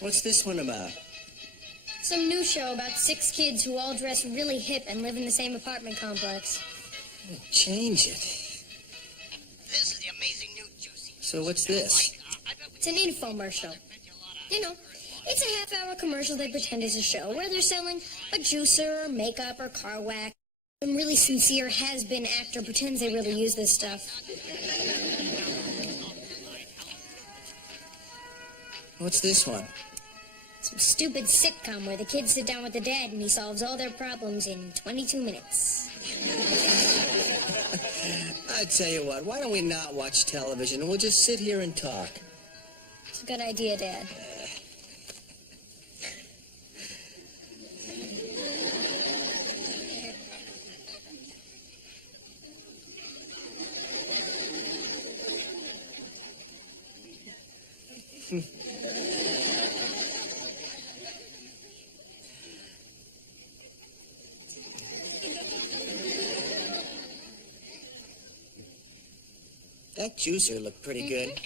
What's this one about? Some new show about 6 kids who all dress really hip and live in the same apartment complex. Change it. This is the amazing new juicy. So what's this? It's an infomercial. You know, it's a half-hour commercial they pretend is a show where they're selling a juicer or makeup or car wax. Some really sincere has-been actor pretends they really use this stuff. What's this one? Some stupid sitcom where the kids sit down with the dad and he solves all their problems in 22 minutes. I tell you what, why don't we not watch television and we'll just sit here and talk? It's a good idea, Dad. That juicer looked pretty good.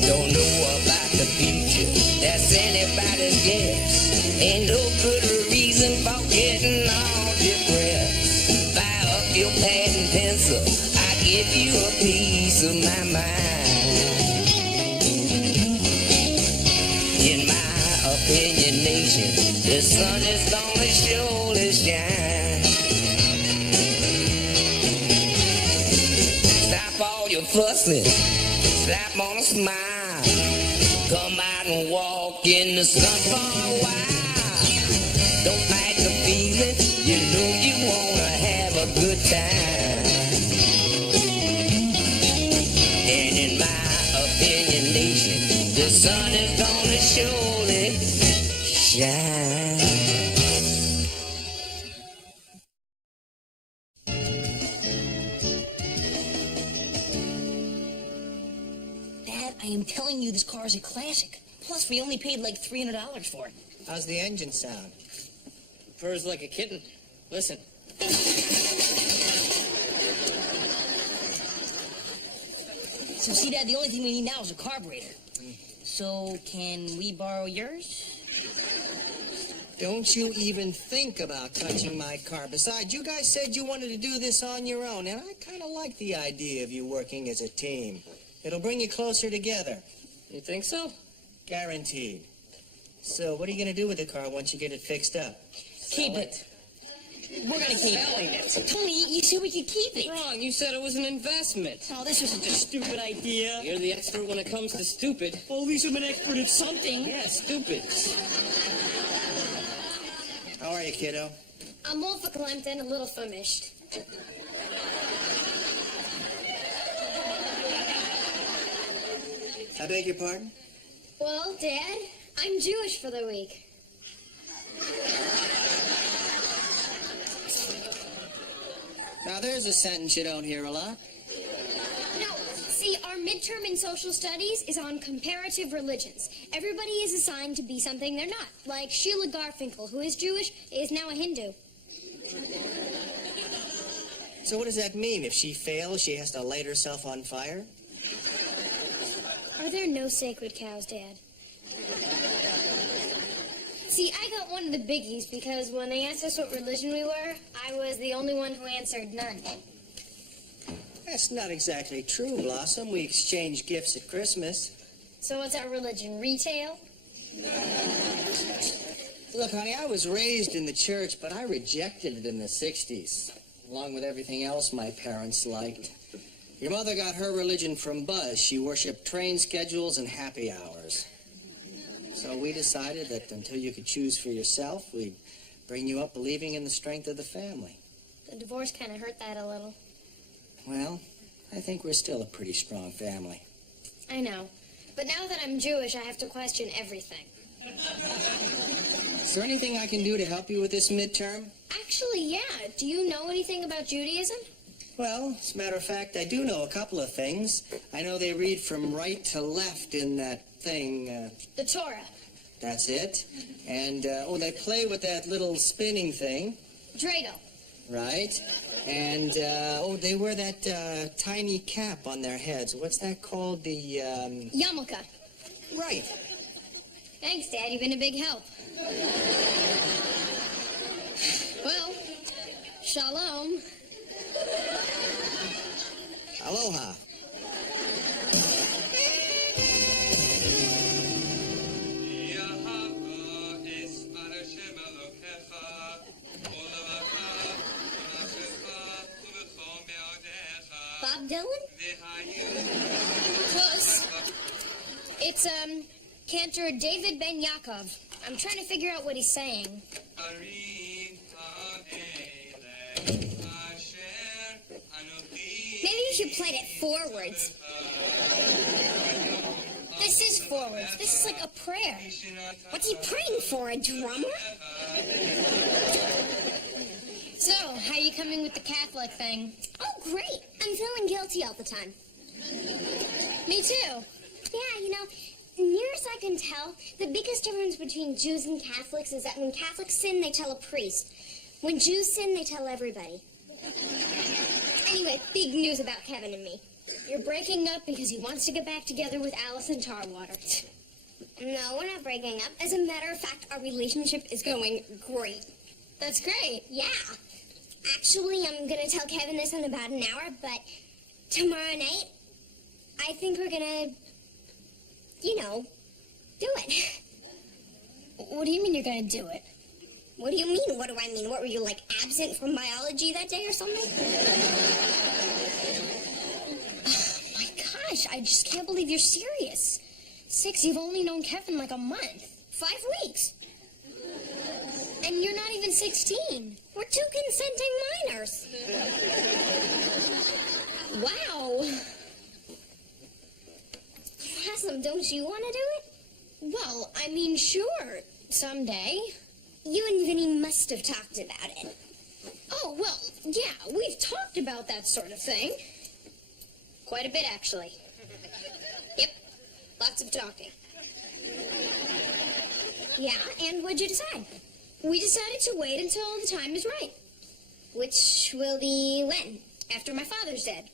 Don't know about the future, that's anybody's guess. Ain't no good reason for getting all depressed. Fire up your pad and pencil, I give you a piece of my mind. In my opinion, nation, the sun is gonna surely shine. Stop all your fussing, slap on a smile. Come out and walk in the sun for a while. Don't fight the feeling, you know you wanna have a good time. And in my opinion, nation, the sun is gonna surely shine. I am telling you, this car is a classic. Plus, we only paid like $300 for it. How's the engine sound? Purrs like a kitten. Listen. So, see, Dad, the only thing we need now is a carburetor. So, can we borrow yours? Don't you even think about touching my car. Besides, you guys said you wanted to do this on your own, and I kind of like the idea of you working as a team. It'll bring you closer together. You think so? Guaranteed. So, what are you going to do with the car once you get it fixed up? Keep it. We're going to keep it. Tony, you said we could keep it. What's wrong? You said it was an investment. Oh, this was such a stupid idea. You're the expert when it comes to stupid. Well, at least I'm an expert at something. Yeah, stupid. How are you, kiddo? I'm all verklempt and a little famished. I beg your pardon? Well, Dad, I'm Jewish for the week. Now, there's a sentence you don't hear a lot. No, see, our midterm in social studies is on comparative religions. Everybody is assigned to be something they're not. Like Sheila Garfinkel, who is Jewish, is now a Hindu. So what does that mean? If she fails, she has to light herself on fire? Are there no sacred cows, Dad? See, I got one of the biggies because when they asked us what religion we were, I was the only one who answered none. That's not exactly true, Blossom. We exchange gifts at Christmas. So what's our religion, retail? Look, honey, I was raised in the church, but I rejected it in the 60s, along with everything else my parents liked. Your mother got her religion from Buzz. She worshipped train schedules and happy hours. So we decided that until you could choose for yourself, we'd bring you up believing in the strength of the family. The divorce kind of hurt that a little. Well, I think we're still a pretty strong family. I know. But now that I'm Jewish, I have to question everything. Is there anything I can do to help you with this midterm? Actually, yeah. Do you know anything about Judaism? Well, as a matter of fact, I do know a couple of things. I know they read from right to left in that thing. The Torah. That's it. And, they play with that little spinning thing. Dreidel. Right. And, they wear that tiny cap on their heads. What's that called? The, Yarmulke. Right. Thanks, Dad. You've been a big help. Well, shalom. Aloha. Bob Dylan? Close. It's, Cantor David Ben Yaakov. I'm trying to figure out what he's saying. Maybe you should play it forwards. This is forwards. This is like a prayer. What's he praying for, a drummer? So, how are you coming with the Catholic thing? Oh, great. I'm feeling guilty all the time. Me too. Yeah, you know, near as I can tell, the biggest difference between Jews and Catholics is that when Catholics sin, they tell a priest. When Jews sin, they tell everybody. Anyway, big news about Kevin and me. You're breaking up because he wants to get back together with Allison Tarwater. No, we're not breaking up. As a matter of fact, our relationship is going great. That's great. Yeah. Actually, I'm going to tell Kevin this in about an hour, but tomorrow night, I think we're going to, you know, do it. What do you mean you're going to do it? What do you mean? What do I mean? What, were you, like, absent from biology that day or something? Oh, my gosh, I just can't believe you're serious. 6, you've only known Kevin like a month. 5 weeks. And you're not even 16. We're 2 consenting minors. Wow. Awesome, don't you want to do it? Well, I mean, sure, someday. You and Vinny must have talked about it. Oh, well, yeah, we've talked about that sort of thing. Quite a bit, actually. Yep, lots of talking. Yeah, and what'd you decide? We decided to wait until the time is right. Which will be when? After my father's dead.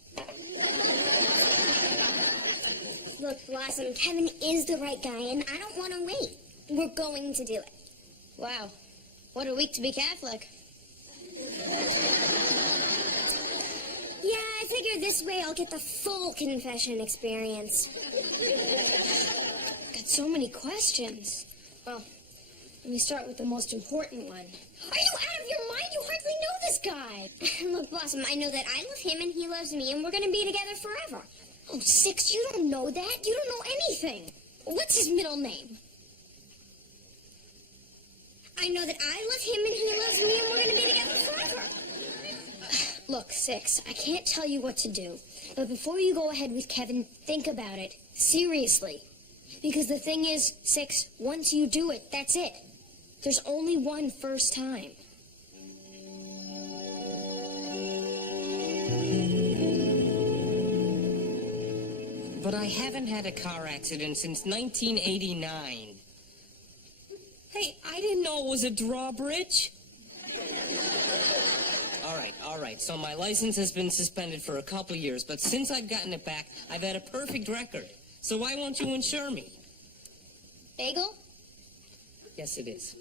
Look, Blossom, Kevin is the right guy, and I don't want to wait. We're going to do it. Wow. What a week to be Catholic. Yeah, I figure this way I'll get the full confession experience. Got so many questions. Well, let me start with the most important one. Are you out of your mind? You hardly know this guy. Look, Blossom, I know that I love him and he loves me, and we're going to be together forever. Oh, 6, you don't know that. You don't know anything. What's his middle name? I know that I love him and he loves me, and we're going to be together forever. Look, 6, I can't tell you what to do. But before you go ahead with Kevin, think about it. Seriously. Because the thing is, 6, once you do it, that's it. There's only one first time. But I haven't had a car accident since 1989. Hey, I didn't know it was a drawbridge. All right. So my license has been suspended for a couple years, but since I've gotten it back, I've had a perfect record. So why won't you insure me? Bagel? Yes, it is.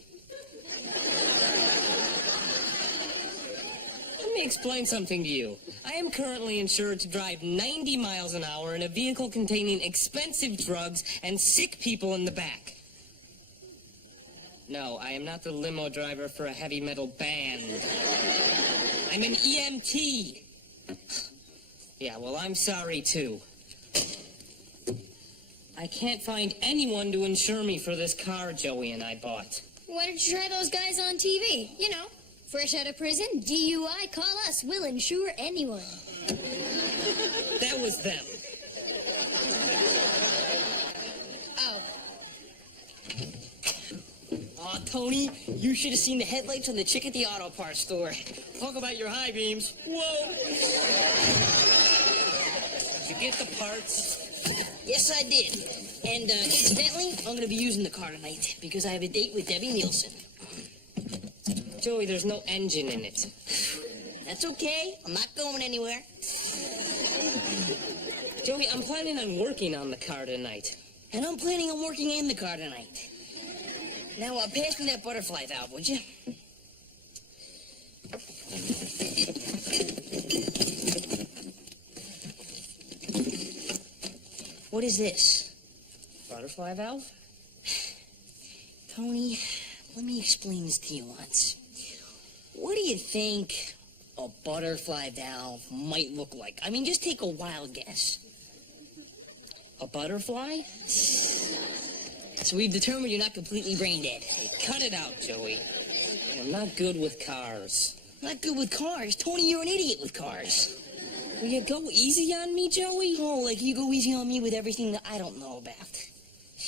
Let me explain something to you. I am currently insured to drive 90 miles an hour in a vehicle containing expensive drugs and sick people in the back. No, I am not the limo driver for a heavy metal band. I'm an EMT. Yeah, well, I'm sorry, too. I can't find anyone to insure me for this car Joey and I bought. Why don't you try those guys on TV? You know, fresh out of prison, DUI, call us. We'll insure anyone. That was them. Oh. Aw, Tony, you should have seen the headlights on the chick at the auto parts store. Talk about your high beams. Whoa! Did you get the parts? Yes, I did. And, incidentally, I'm going to be using the car tonight because I have a date with Debbie Nielsen. Joey, there's no engine in it. That's okay. I'm not going anywhere. Joey, I'm planning on working on the car tonight. And I'm planning on working in the car tonight. Now, pass me that butterfly valve, would you? What is this? Butterfly valve? Tony, let me explain this to you once. What do you think a butterfly valve might look like? I mean, just take a wild guess. A butterfly? So we've determined you're not completely brain dead. Hey, cut it out, Joey. I'm not good with cars. Not good with cars. Tony, you're an idiot with cars. Will you go easy on me, Joey? Oh, like you go easy on me with everything that I don't know about.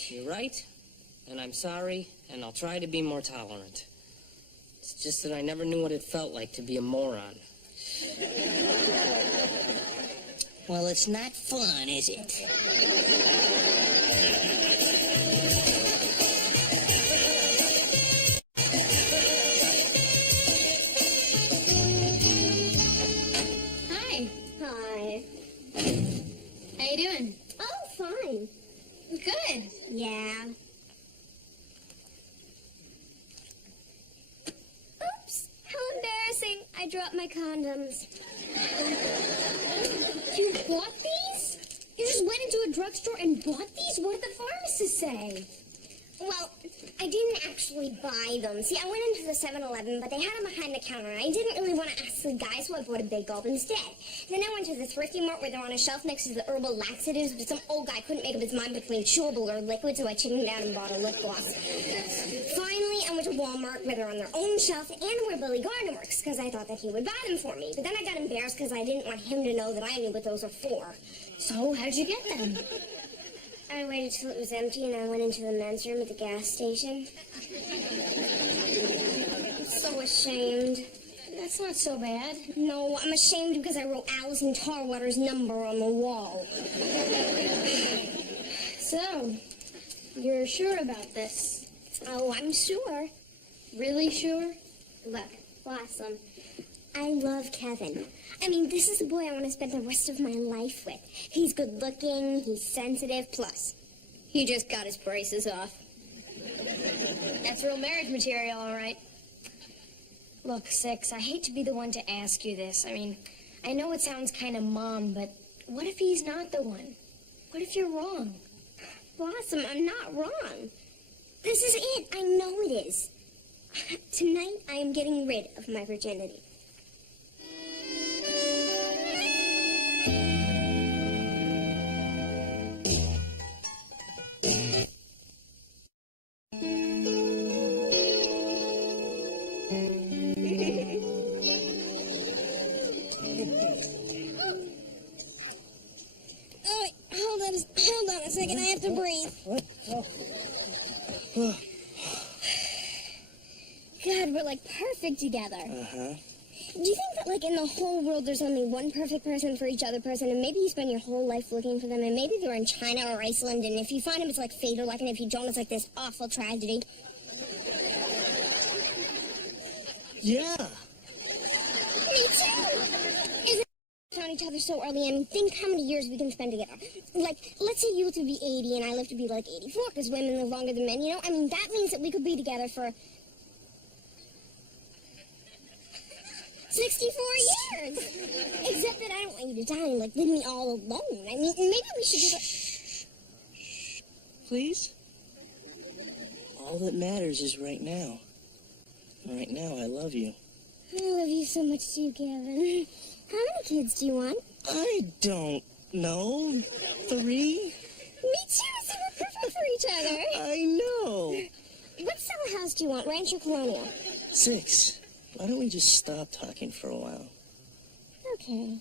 You're right, and I'm sorry, and I'll try to be more tolerant. It's just that I never knew what it felt like to be a moron. Well, it's not fun, is it? Hi. Hi. How you doing? Oh, fine. Good. Yeah. Oops. How embarrassing. I dropped my condoms. You bought these? You just went into a drugstore and bought these? What did the pharmacist say? Well, I didn't actually buy them. See, I went into the 7-Eleven, but they had them behind the counter, and I didn't really want to ask the guy, so I bought a big gulp instead. Then I went to the Thrifty Mart, where they're on a shelf next to the herbal laxatives, but some old guy couldn't make up his mind between chewable or liquid, so I chickened down and bought a lip gloss. Finally, I went to Walmart, where they're on their own shelf, and where Billy Gardner works, because I thought that he would buy them for me. But then I got embarrassed, because I didn't want him to know that I knew what those were for. So, how'd you get them? I waited till it was empty and I went into the men's room at the gas station. I'm so ashamed. That's not so bad. No, I'm ashamed because I wrote Allison Tarwater's number on the wall. So, you're sure about this? Oh, I'm sure. Really sure? Look, Blossom, I love Kevin. I mean, this is the boy I want to spend the rest of my life with. He's good looking, he's sensitive, plus, he just got his braces off. That's real marriage material, all right. Look, Six, I hate to be the one to ask you this. I mean, I know it sounds kind of mom, but what if he's not the one? What if you're wrong? Blossom, I'm not wrong. This is it. I know it is. Tonight, I am getting rid of my virginity. Hold on a second, I have to breathe. What? God, we're like perfect together. Uh-huh. Do you think that, like, in the whole world there's only one perfect person for each other person, and maybe you spend your whole life looking for them, and maybe they're in China or Iceland, and if you find them, it's like fate or luck, and if you don't, it's like this awful tragedy? Yeah. Me too! Isn't it found each other so early? I mean, think how many years we can spend together. Like, let's say you live to be 80 and I live to be like 84, because women live longer than men, you know? I mean, that means that we could be together for 64 years! Except that I don't want you to die and, like, leave me all alone. I mean, maybe we should do that. Please? All that matters is right now. Right now, I love you. I love you so much too, Kevin. How many kids do you want? I don't know. 3? Me too, so we're perfect for each other. I know. What summer house do you want, ranch or colonial? 6. Why don't we just stop talking for a while? Okay.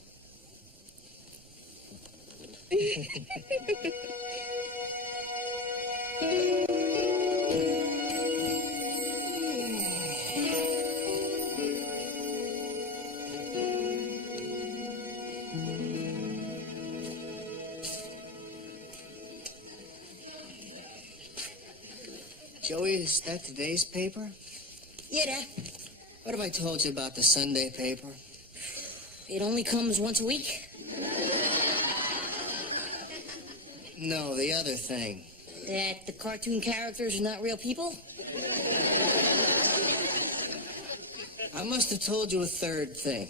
Joey, is that today's paper? Yeah, Dad. What have I told you about the Sunday paper? It only comes once a week. No, the other thing. That the cartoon characters are not real people? I must have told you a third thing.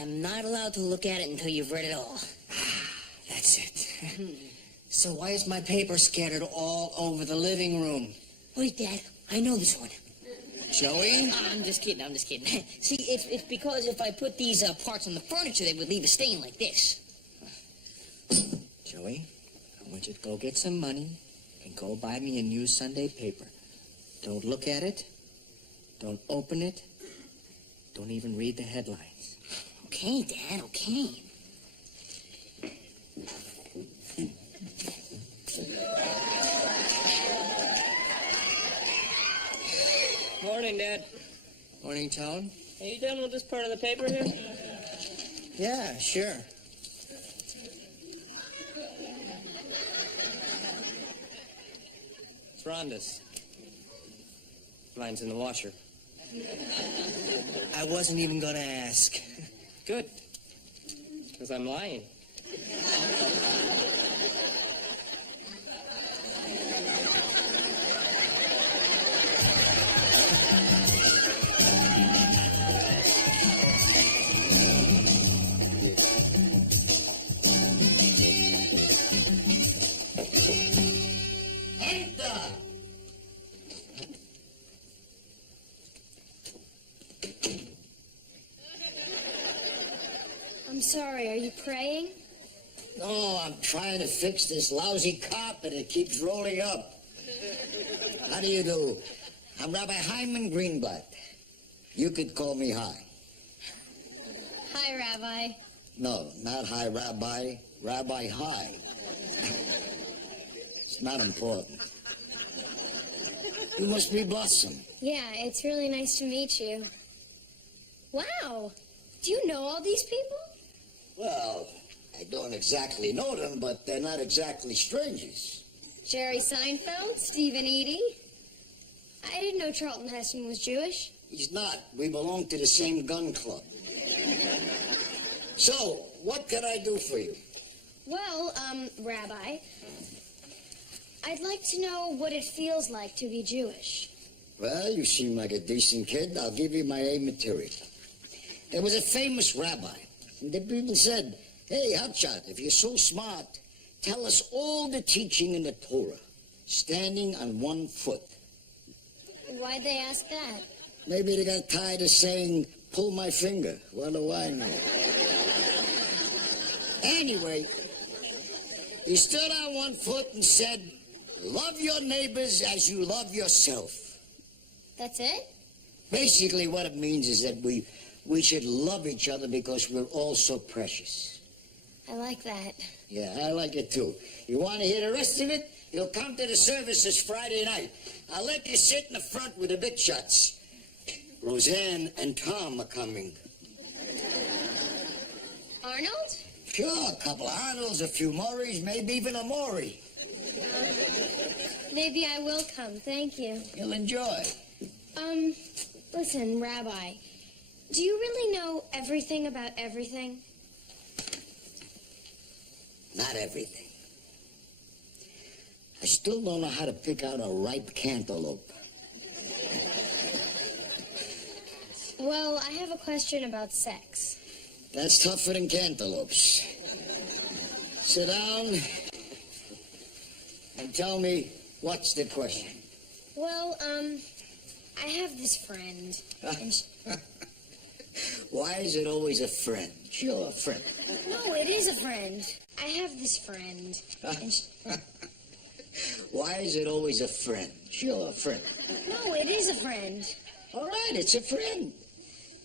I'm not allowed to look at it until you've read it all. That's it. So why is my paper scattered all over the living room? Wait, Dad, I know this one. Joey? I'm just kidding. See, it's because if I put these parts on the furniture, they would leave a stain like this. Joey, I want you to go get some money and go buy me a new Sunday paper. Don't look at it. Don't open it. Don't even read the headlines. Okay, Dad, okay. Morning, Dad. Morning, Tone. Are you done with this part of the paper here? Yeah, sure. It's Rhonda's. Mine's in the washer. I wasn't even going to ask. Good. Because I'm lying. I'm sorry, are you praying? No, I'm trying to fix this lousy carpet. It keeps rolling up. How do you do? I'm Rabbi Hyman Greenblatt. You could call me Hi. Hi, Rabbi. No, not Hi Rabbi. Rabbi Hi. It's not important. You must be Blossom. Yeah, it's really nice to meet you. Wow. Do you know all these people? Well, I don't exactly know them, but they're not exactly strangers. Jerry Seinfeld, Stephen Eady. I didn't know Charlton Heston was Jewish. He's not. We belong to the same gun club. So, what can I do for you? Well, Rabbi, I'd like to know what it feels like to be Jewish. Well, you seem like a decent kid. I'll give you my A material. There was a famous rabbi, and the people said, "Hey, Hotshot, if you're so smart, tell us all the teaching in the Torah, standing on one foot." Why'd they ask that? Maybe they got tired of saying, "Pull my finger." What do I know? Anyway, he stood on one foot and said, "Love your neighbors as you love yourself." That's it? Basically, what it means is that we should love each other because we're all so precious. I like that. Yeah, I like it too. You want to hear the rest of it? You'll come to the services Friday night. I'll let you sit in the front with the big shots. Roseanne and Tom are coming. Arnold? Sure, a couple of Arnolds, a few Murrays, maybe even a Maury. Maybe I will come, thank you. You'll enjoy. Listen, Rabbi, do you really know everything about everything? Not everything. I still don't know how to pick out a ripe cantaloupe. Well, I have a question about sex. That's tougher than cantaloupes. Sit down and tell me, what's the question? Well, I have this friend. And Why is it always a friend? Sure, a friend. No, it is a friend. I have this friend. And Why is it always a friend? Sure, a friend. No, it is a friend. All right, it's a friend.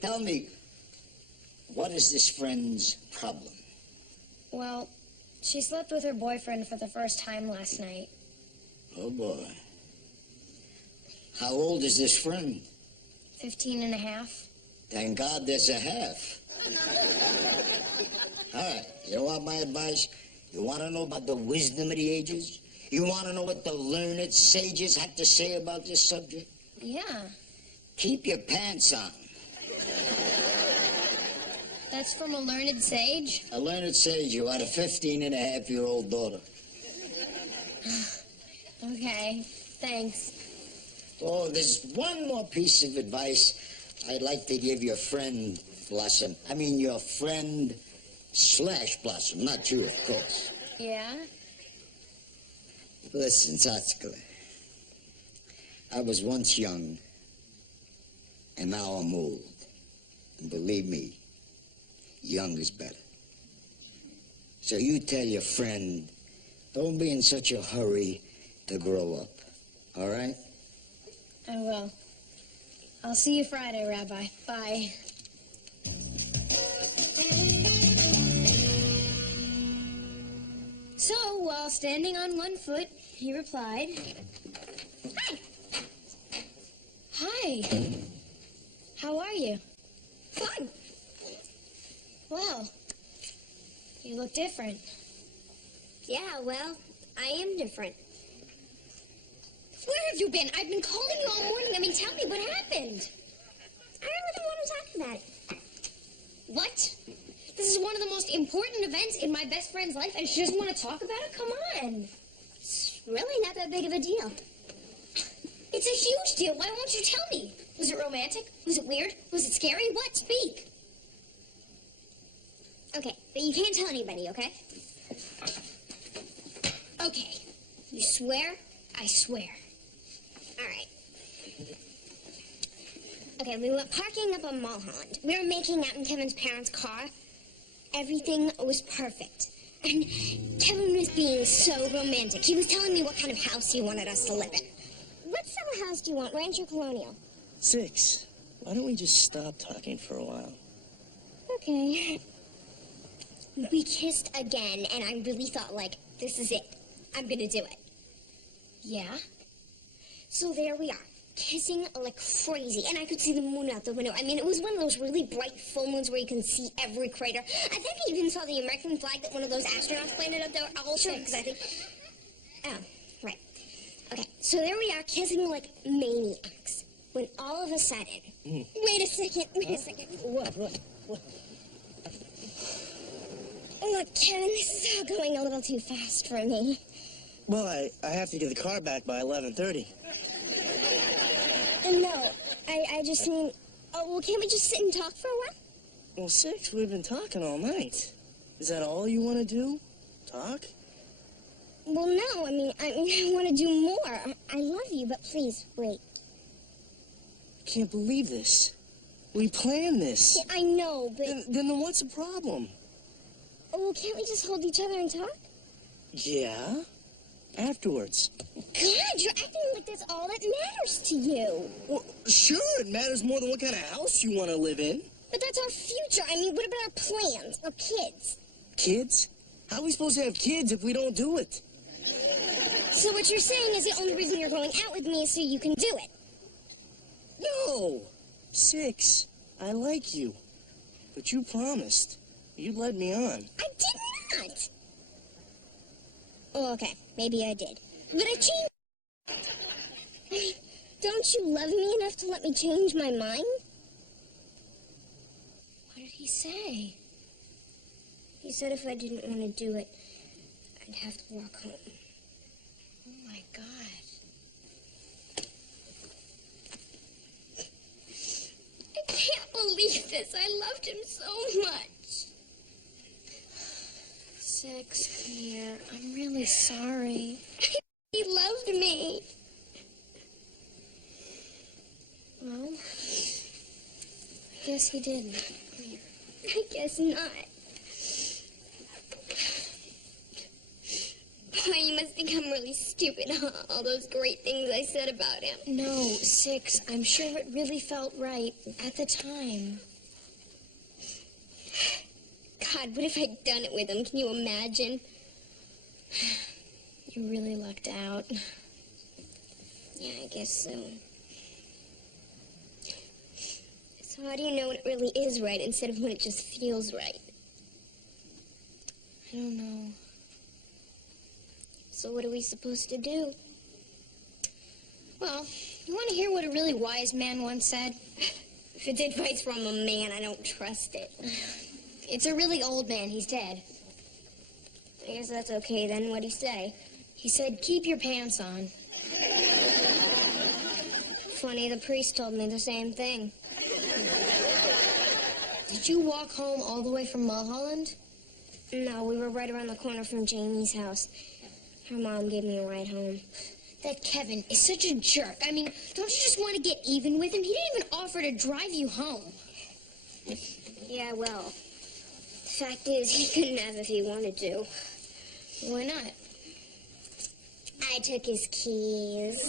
Tell me, what is this friend's problem? Well, she slept with her boyfriend for the first time last night. Oh, boy. How old is this friend? 15 and a half. Thank God there's a half. All right, you want my advice? You want to know about the wisdom of the ages? You want to know what the learned sages had to say about this subject? Yeah, Keep your pants on. that's from a learned sage. A learned sage who had a 15-and-a-half-year-old daughter. Okay, thanks. Oh, there's one more piece of advice I'd like to give your friend, Blossom. I mean, your friend / Blossom, not you, of course. Yeah? Listen, Satsuka, I was once young, and now I'm old. And believe me, young is better. So you tell your friend, don't be in such a hurry to grow up, all right? I will. I'll see you Friday, Rabbi. Bye. So, while standing on one foot, he replied, Hi. Hi. How are you? Fine. Well, you look different. Yeah, well, I am different. Where have you been? I've been calling you all morning. I mean, tell me what happened. I really don't want to talk about it. What? This is one of the most important events in my best friend's life, and she doesn't want to talk about it? Come on. It's really not that big of a deal. It's a huge deal. Why won't you tell me? Was it romantic? Was it weird? Was it scary? What? Speak. Okay, but you can't tell anybody, okay? Okay. You swear? I swear. All right. Okay, we went parking up on Mulholland. We were making out in Kevin's parents' car. Everything was perfect. And Kevin was being so romantic. He was telling me what kind of house he wanted us to live in. What summer house do you want, ranch or colonial? 6, why don't we just stop talking for a while? Okay. We kissed again, and I really thought, like, this is it. I'm gonna do it. Yeah? So there we are, kissing like crazy, and I could see the moon out the window. I mean, it was one of those really bright full moons where you can see every crater. I think I even saw the American flag that one of those astronauts planted up there. I'll show you, because I think... Oh, right. Okay, so there we are, kissing like maniacs, when all of a sudden... Wait a second. What? Look, Kevin, this is all going a little too fast for me. Well, I have to get the car back by 11:30. No, I just mean... Oh, well, can't we just sit and talk for a while? Well, 6, we've been talking all night. Is that all you want to do? Talk? Well, no, I mean, I want to do more. I love you, but please, wait. I can't believe this. We planned this. Yeah, I know, but... Then what's the problem? Oh, well, can't we just hold each other and talk? Yeah? Afterwards. God, you're acting like that's all that matters to you. Well, sure, it matters more than what kind of house you want to live in. But that's our future. I mean, what about our plans? Our kids? Kids? How are we supposed to have kids if we don't do it? So what you're saying is the only reason you're going out with me is so you can do it? No! 6, I like you. But you promised. You led me on. I did not! Oh, okay. Maybe I did. But I changed... Don't you love me enough to let me change my mind? What did he say? He said if I didn't want to do it, I'd have to walk home. Oh, my God. I can't believe this. I loved him so much. 6, come here. I'm really sorry. He loved me. Well, I guess he didn't. Come here. I guess not. Boy, you must think I'm really stupid, huh? All those great things I said about him. No, 6. I'm sure it really felt right at the time. God, what if I'd done it with him? Can you imagine? You really lucked out. Yeah, I guess so. So how do you know when it really is right instead of when it just feels right? I don't know. So what are we supposed to do? Well, you want to hear what a really wise man once said? If it's advice from a man, I don't trust it. It's a really old man. He's dead. I guess that's okay then. What'd he say? He said, keep your pants on. Funny, the priest told me the same thing. Did you walk home all the way from Mulholland? No, we were right around the corner from Jamie's house. Her mom gave me a ride home. That Kevin is such a jerk. I mean, don't you just want to get even with him? He didn't even offer to drive you home. Yeah, well, the fact is, he couldn't have if he wanted to. Why not? I took his keys.